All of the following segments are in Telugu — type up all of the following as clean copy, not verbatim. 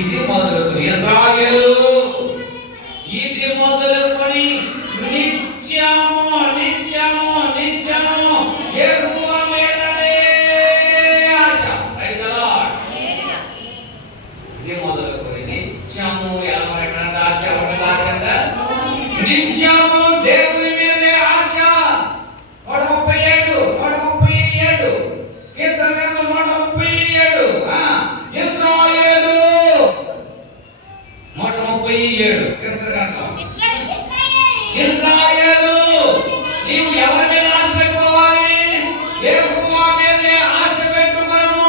ఇది మొదలుకొని ఇశ్రాయేలు ఇది మొదలుకొని నిత్యము నిత్యము నిత్యము యెహోవా మీదనే ఆశ. Praise the lord. ఇది మొదలుకొని నిత్యము ఎవరికంటే ఆశ ఉండాలంట నిత్యము దేవుని మీదే ఆశ. 137 137 కీర్తన 137 ఇశ్రాయేలు 137 ఇశ్రాయేలు నీవు ఎవరి మీద ఆశ పెట్టుకోవాలి? యెహోవా మీదే ఆశ పెట్టుకొను.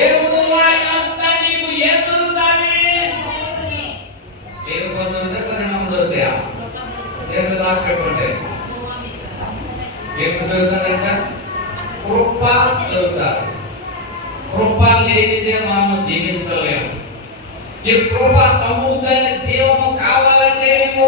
యెహోవా యొద్ద నీవు ఎదురుదని యెహోవా దొరుకుతాయా? దేవుని దాకా పెట్టుకుంటే ఏం దొరుకుతుందంట? కృప దొరుకుతారు. కృప లేనిదే మనం జీవించలేము. ఈ కృప సముద్రమైన జీవము కావాలంటే నీవు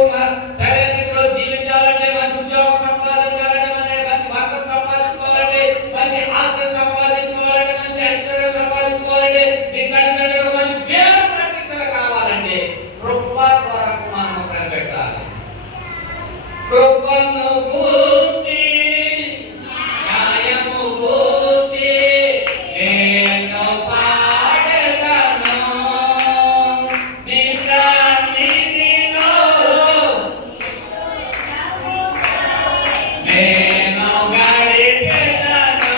సరైన రీతిలో జీవించాలంటే, మంచి ఉద్యోగం సంపాదించాలంటే, మంచి భర్త సంపాదించుకోవాలంటే, మంచి ఆస్తి సంపాదించుకోవాలంటే, మంచి ఐశ్వర్యం సంపాదించుకోవాలంటే, నీ తల్లిదండ్రులకు మంచి పేరు ప్రతిష్టలు కావాలంటే కృప ద్వారా మనం కనిపెట్టాలి. కృపను గూర్చి న్యాయము గూర్చి నేను పాడెదను. నిజానిదిలో నేను గడిపెదను.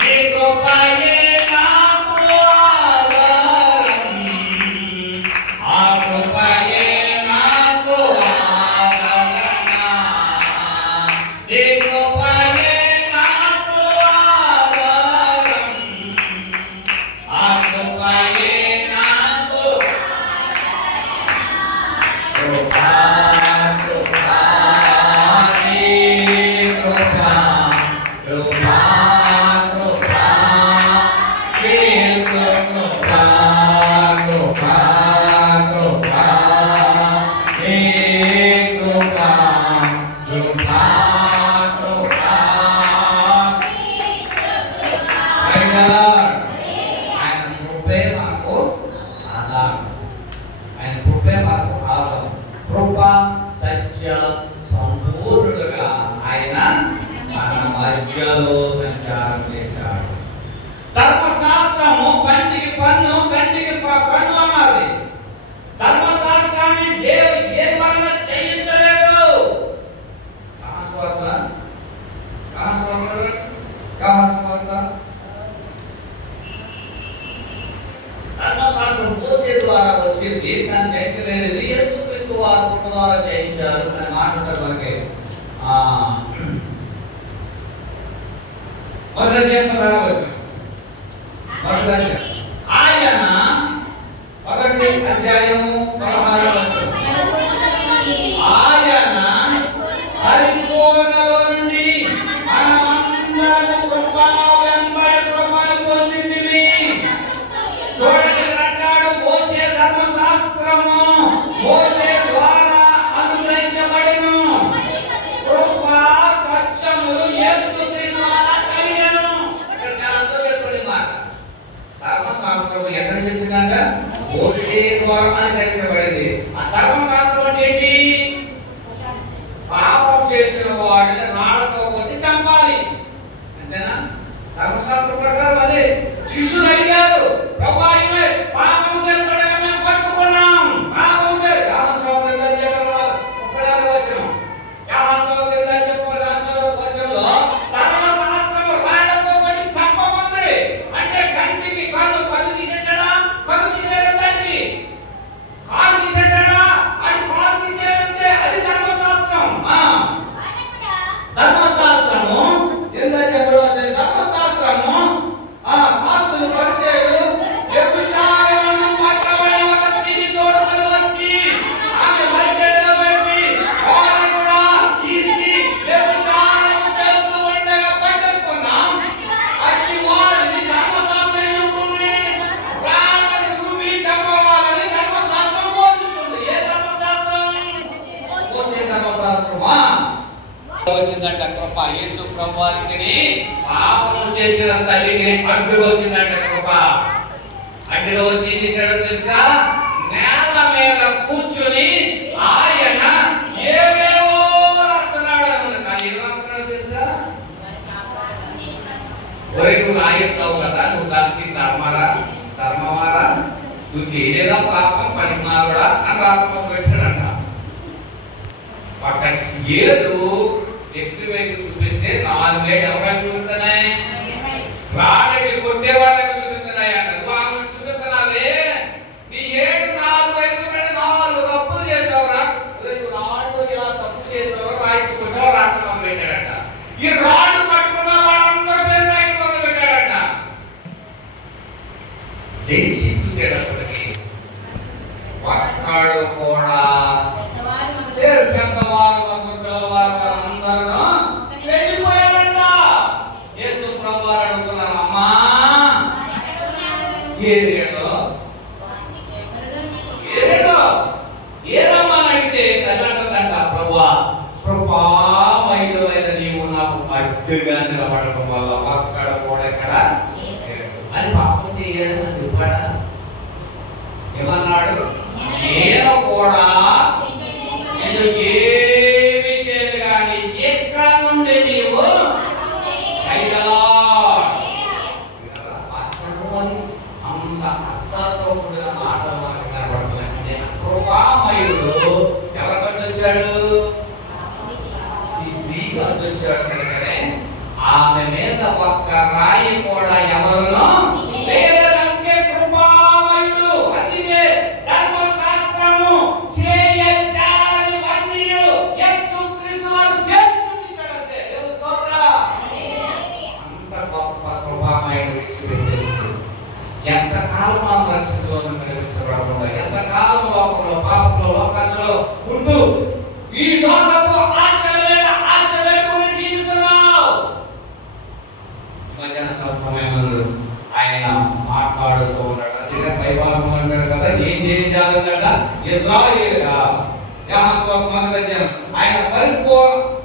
నీ కృపయే నాకు ఆధారం. ఆ కృపయే నాకు ఆదరణ. నీ కృపయే నాకు ఆధారం. ఆ కృపయే నాకు కృప కృప నీ కృప కృప కృప యేసు కృప కృప కృప నీ కృప కృప కృప. ఆయన కృపే మనకు ఆధారం. ఆయన కృపే మనకు ఆధారం. కృప సత్య సంపూర్ణుడుగా ఆయన మన మధ్యలో సంచారం చేశాడు. ధర్మశాస్త్రము పంటికి పన్ను కంటికి కన్ను అన్నది. ధర్మశాస్త్రాన్ని దేవుడు ఏ వలన చేయించలేదు. ధర్మశాస్త్రం మోసే ద్వారా వచ్చింది, కానీ జయించలేదు. యేసుక్రీస్తు వారు కృప ద్వారా జయించారు అనే మాట మనకి మొదటి అధ్యాయం రావచ్చు. ఆయన 1 అధ్యాయము 16 వచనం. ఆయన పరిపూర్ణలో నుండి మనమందరము కృపను వెంబడి కృపను పొందితిమి. చూడండి అంటాడు, మోసే ధర్మశాస్త్రము మోసే ద్వారా అనుగ్రహించబడెను. కృప సత్యములు యేసుక్రీస్తు ద్వారా కలిగెను. ఇక్కడ చాలా అర్థం చేసుకోండి మాట. ధర్మశాస్త్రము ఎక్కడ వచ్చిందంట? మోసే ద్వారా అనుగ్రహించబడింది. ఆ ధర్మశాస్త్రం అంటే ఏంటి? పాపం చేసిన వాడిని రాళ్లతో కొట్టి చంపాలి, అంతేనా? ధర్మశాస్త్రం ప్రకారం అదే. శిష్యులు అడిగారు, ప్రభువా పాపం చేస్తాడని మేము పట్టుకున్నాం. పాపం ధర్మశాస్త్రము రాళ్లతో కొట్టి చంపమంది. అంటే కంటికి కన్ను తీసేసాడా? కన్ను తీసేయడం దానికి. కాలు తీసేసాడా? అది కాలు తీసేయడంతే. అది ధర్మశాస్త్రం. ధర్మశాస్త్రము ఎలా చెప్పడం అంటే ధర్మశాస్త్రము శాస్త్రులు పరిచయం వ్యభిచారమును పట్టబడిన ఒక స్త్రీని తోడుకొని వచ్చి ఆమె బలిపీఠంలో పెట్టి వారు కూడా ఈ స్త్రీ వ్యభిచారము చేస్తూ ఉండగా పట్టేసుకున్నాం. అట్టి వారిని ధర్మశాస్త్రం ఎన్నుకుంది. రాళ్ళని రువ్వి చంపవాలని ధర్మశాస్త్రం బోధిస్తుంది. ఏ ధర్మశాస్త్రం? మోసే ధర్మశాస్త్రమా? వచ్చిందంట కృప. యేసు ప్రభువారికి పాపం చేసిన తల్లికి అడ్డు వచ్చిందంట కృప. మధ్యలో వచ్చి ఏం చేశాడో తెలుసా? నేల మీద కూర్చుని ఆయన ఏవేవో రాస్తున్నాడు అని. కానీ ఏం రాస్తున్నాడు తెలుసా? ఒరే నువ్వు రాయిస్తావు కదా, నువ్వు దానికి ధర్మమారా, నువ్వు చేయలేదా పాపం పనిమారుడా అని రాత్మ పెట్టాడంట. పక్కన ఏడు వ్యక్తి వైపు చూపిస్తే 4 వేలు ఎవరైనా చూస్తున్నాయి, రాళ్ళకి కొట్టేవాళ్ళకి చూపిస్తున్నాయి అంట. వాళ్ళు చూపిస్తున్నావే నీ 4 వైపు 4 తప్పులు చేసావురా, రాళ్ళు ఇలా తప్పు చేసావు రాయించుకుంటావు రాత్మ పెట్టాడంట. ఈ రాళ్ళు పట్టుకున్న వాళ్ళందరూ రాయి మొదలు పెట్టాడంట. లేచి చూసేటప్పటికి పక్కాడు కూడా పెద్దవారు అందరూ వెళ్ళిపోయారంట. యేసు ప్రభువారు అడుగుతున్నారు, అమ్మా ఏరేడో ఏరమ్మా అయితే తల్లంటదంట, ప్రభువా కృపామయుడైన నీవు నాకు అడ్డుగా నిలబడటం వల్ల పక్కడ కూడా ఎక్కడ అని పాపం చేయడం అని చెప్పాడా? ఏమన్నాడు? నేను కూడా నేను ఏమి చేయను కానీ ఎక్కడ నుండి నీవు అంత అర్థంతో కూడిన మాటలు మనకు కనబడుతున్నాయి. కృపామయుడు ఎవరికంటే వచ్చాడు? స్త్రీకి వచ్చాడు కనుకనే ఆమె మీద ఒక్క రాయి కూడా ఎవరునో లేదంటే కృపామయుడు. అదిగే ధర్మశాస్త్రము చేయజాలనివన్నీ యేసుక్రీస్తు వారు చేసి చూపించాడంటే. అంత గొప్ప కృపామయుడు ఎంతకాలం ఆ పరిస్థితిలో కలిగించబడకుండా, ఎంతకాలం లోకంలో పాపంలో లోకాలలో ఉంటూ ఈ లోకపు ఆశల మీద ఆశ పెట్టుకుని జీవిస్తున్నావు. మధ్యాహ్న సమయంలో ఆయన మాట్లాడుతూ ఉన్నాడు. అదే బైబిల్ అంటాడు కదా, ఏం చేయాలన్నట ఇశ్రాయేలుగా ఆయన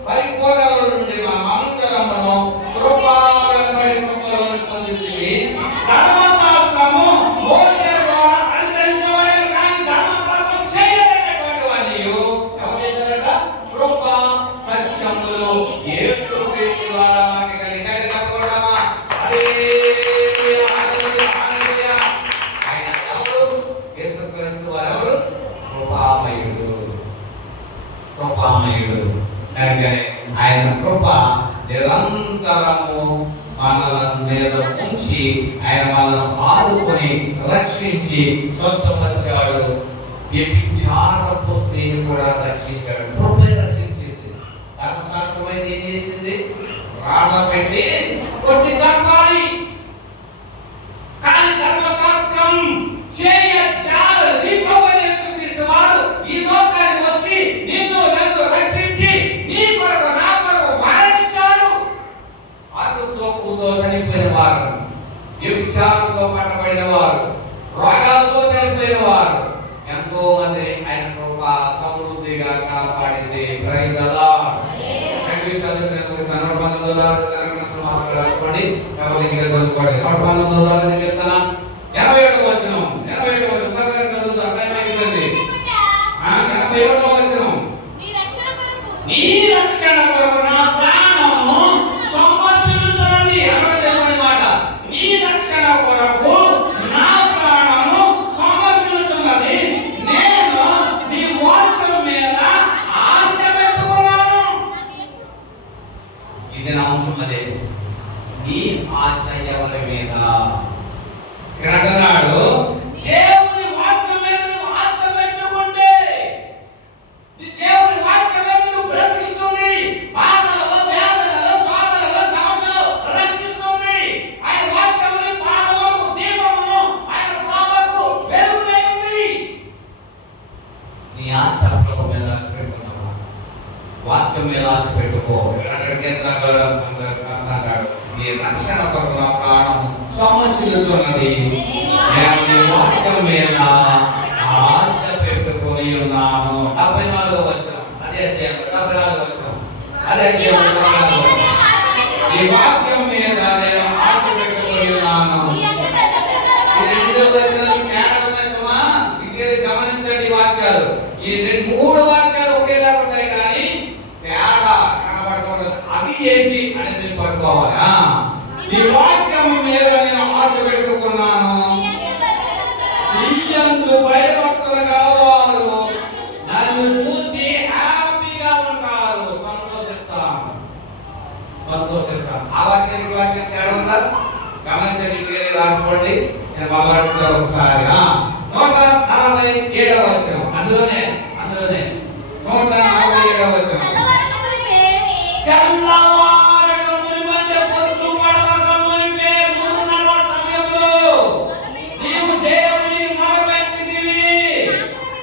పరిపూర్ణ నుండి మనందరమును కృపా వెంబడి కృపలో పొందితివి. ధర్మశాస్త్రము మోషే ద్వారా అనుగ్రహించబడేది కానీ ధర్మశాస్త్రం చేయలేనటువంటి వాడిని ఎవరు చేశారట? కృప సత్యములు యేసు క్రీస్తు ద్వారా మనకి కలిగాడు కనుగొన్నామా? హల్లెలూయా హల్లెలూయా. ఆయన ఎవరు? యేసు క్రీస్తు వారు ఎవరు? కృపామయుడు. ఆయన కృప నిరంతరము మనల మీద ఉంచి ఆయన మనల్ని ఆదుకొని రక్షించి స్వస్థపరిచాడు. వ్యభిచారపు స్త్రీని కూడా రక్షించాడు. కృపే రక్షించింది. ధర్మశాస్త్రమైతే ఏం చేసింది? రాళ్ళ పెట్టి కొట్టి చంపాలి. కానీ ధర్మశాస్త్రం చేయజాలని యేసుక్రీస్తు వారు ఈ లోకానికి వచ్చి నిన్ను నన్ను రక్షించి నీ కొరకు నా కొరకు మరణించాడు. అటుతో చనిపోయిన వారు, వ్యభిచారంతో పట్టబడిన వారు, రోగాలతో చనిపోయిన వారు ఎంతో మందిని ఆయన కృప సమృద్ధిగా కాపాడింది. నీ రక్షణ కొరకు నా ప్రాణము సంరక్షించుచున్నది. మాట నీ రక్షణ కొరకు నా ప్రాణము సంరక్షించుచున్నది. నేను నీ వాక్యం మీద ఆశ పెట్టుకున్నాను. ఇది నా అంశం. అదే నీ ఆశ ఎవరి మీద? అంటున్నాడు, దేవుని వాక్యం మీద నువ్వు ఆశ పెట్టుకుంటే దేవుని వాక్యం మీద నువ్వు బ్రతికిస్తుంది. బాధలలో, వేదనలో, శోధనలో, సమస్యలో రక్షిస్తుంది. ఆయన వాక్యముని పాదములకు దీపమును, ఆయన త్రోవకు వెలుగునై ఉంది. నీ ఆశ ప్రభు మీద ఆశ పెట్టుకున్నావా? వాక్యం మీద ఆశ పెట్టుకో. నీ రక్షణ కొరకు నా ప్రాణం సమస్యలుచున్నది. నేను వాక్యం మీద ఆశ పెట్టుకొని ఉన్నాను. 74వ వచనం అదే అధ్యాయం 74వ వచనం అదే అధ్యాయం 74వ వచనం. ఈ వాక్యం మీద నేను ఆశ పెట్టుకొని ఉన్నాను. 2వ వచనం మూడు వాక్యాలు ఒకేలా ఉంటాయి కానీ తేడా కనబడకూడదు. అవి ఏంటి అనేది పట్టుకోవాలి. ఈ వాక్యం మీద నేను ఆశ పెట్టుకున్నాను, ఇల్లందు భయభక్తులు కావాలి, నన్ను చూసి హ్యాపీగా ఉంటారు, సంతోషిస్తాను. ఆ వాక్యం ఈ వాక్యం తేడా ఉందా? గమనించండి, వేరే రాసుకోండి. నేను మాట్లాడుతున్నా ఒకసారి. 147వ వచనం, అందులోనే 147వ వచనం. తెల్లవారక మునిపే పొద్దు పడవక మునిపే 3:30 సమయంలో నీవు దేవుని మొరపెట్టితివి,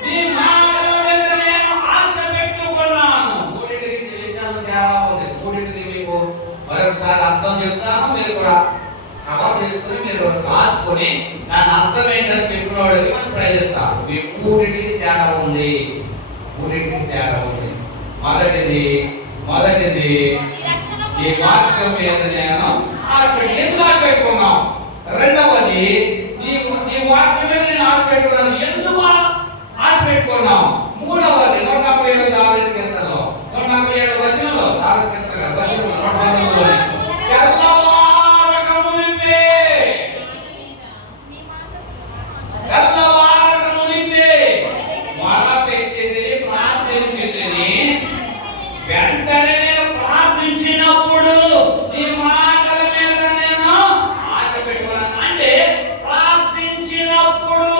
నీ మాటల మీద నేను ఆశ పెట్టుకున్నాను. మూడింటికి విచారణ తేడా ఉంది. మూడింటికి మీకు మరొకసారి అర్థం చెప్తాను, మీరు కూడా కవర్ చేసుకుని మీరు రాసుకొని దాని అర్థం ఏంటని చెప్పిన వాడికి మనం ప్రయత్నిస్తాం. మీ మూడింటికి తేడా ఉంది. మొదటిది ఈ వాక్యం మీద నేను ఆశ పెట్టుకున్నాం. రెండవది ఈ వాక్యం మీద నేను ఆశ పెట్టుకున్నాను. ఎందుకు ఆశ పెట్టుకున్నాం? మూడవది 147 దావీదు కీర్తనలో 147 వచనంలో దావీదు కీర్తన వచనం 147లో వెంటనే నేను ప్రార్థించినప్పుడు నీ మాటల మీద నేను ఆశ పెట్టుకున్నాను. అంటే ప్రార్థించినప్పుడు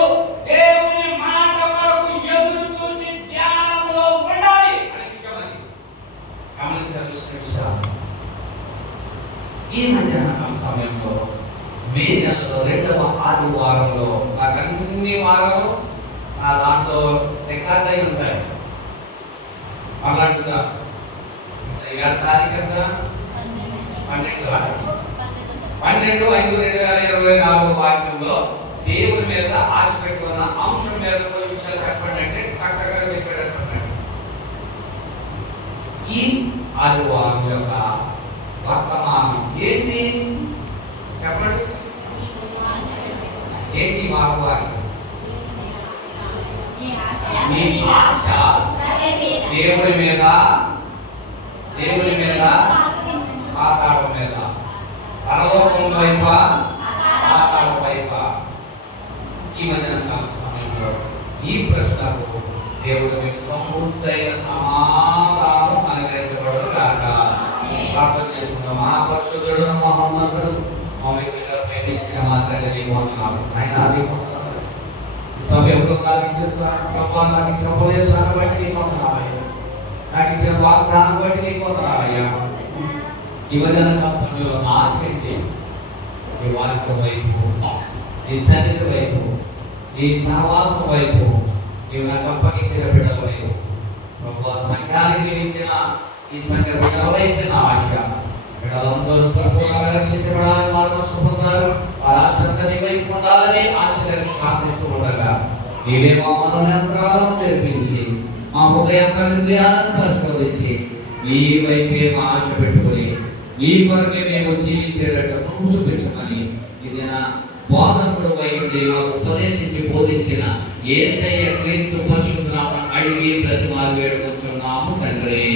దేవుని మాట కొరకు ఎదురు చూసి ధ్యానంలో ఉండాలి అనే విషయం అది గమనించాలి. ఈ మధ్యాహ్న సమయంలో మే నెలలో 2వ ఆదివారంలో నాకు అన్ని వారాలు నా దాంట్లో రికార్డ్ అయి ఉంటాయి. అలాంటిగా 12/5/2024 వాక్యంలో దేవుని మీద ఆశ పెట్టుకున్న అంశం మీద కొన్ని విషయాలు చెప్పండి అంటే చక్కగా చెప్పాడు. ఈ ఆదివారం యొక్క వర్తమానం ఏంటి చెప్పండి. ఏంటి వాక్యం? నీ ఆశ దేవుని మీద, పాతాళం మీద, పరలోకం వైపా పాతాళం వైపా? ఈ మధ్యాహ్న సమయంలో ఈ ప్రశ్నకు దేవుడు మీకు సమృద్ధైన సమాధానం అనుగ్రహించబడదు కాక. ప్రార్థన చేసుకుందాం. మా పరిశుద్ధుడు మహోన్నతుడు మమ్మల్ని ప్రేమించిన మా తండ్రి వందనాలు. ఆయన అది సమయంలో నాకు ఇచ్చిన ఉపదేశాన్ని బట్టి నీకు వందనాలయ్యా, నాకు ఇచ్చిన వాగ్దానం బట్టి నీకు వందనాలయ్యా. ఈ మధ్యాహ్న సమయంలో ఆశపెట్టి ఈ వాక్యం వైపు, ఈ సన్నిధి వైపు, ఈ సహవాసం వైపు, నీవు నాకు అప్పగించిన బిడ్డల వైపు, సంఘానికి ఇచ్చిన ఈ సంఘ బిడ్డలైతే నా ఆశ బిడ్డలందరూ పరిపూర్ణంగా రక్షించబడాలని మార్గం పొందారు. వారి ఆశ వైపు ఉండాలని ఆశలను ప్రార్థిస్తూ ఉండగా నీవే మా మనోనేత్రాలను తెరిపించి మా హృదయాలను పరిశోధించి ఈ వైపే మా ఆశ పెట్టుకుని ఈ కొరకే మేము జీవించేటట్టు చూపించమని ఇది నా బోధకుడు వైపు ఉపదేశించి బోధించిన యేసయ్య క్రీస్తు పరిశుద్ధ నామమున అడిగి ప్రతిమాలు వేడుకుంటున్నాము తండ్రి.